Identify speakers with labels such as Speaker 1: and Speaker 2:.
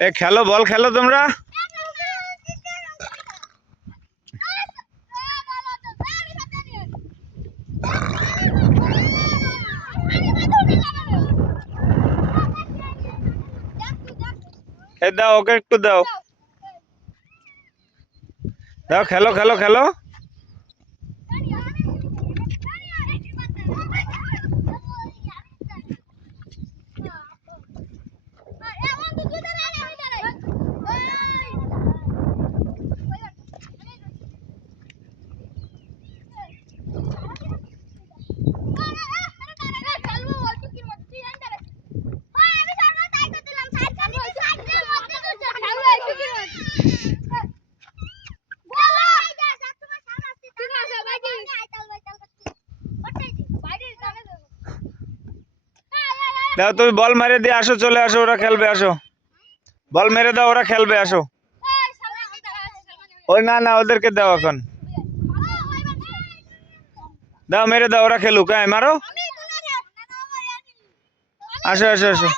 Speaker 1: এ খেলো বল খেলো তোমরা। দাও ওকে একটু দাও। দাও খেলো খেলো খেলো। দাও, তুমি বল মেরে দিয়ে আসো, চলে আসো, ওরা খেলবে, আসো। বল মেরে দাও, ওরা খেলবে, আসো। ওই না না, ওদেরকে দাও এখন। দাও, মেরে দাও, ওরা খেলুক হ্যাঁ মারো। আসো আসো আসো।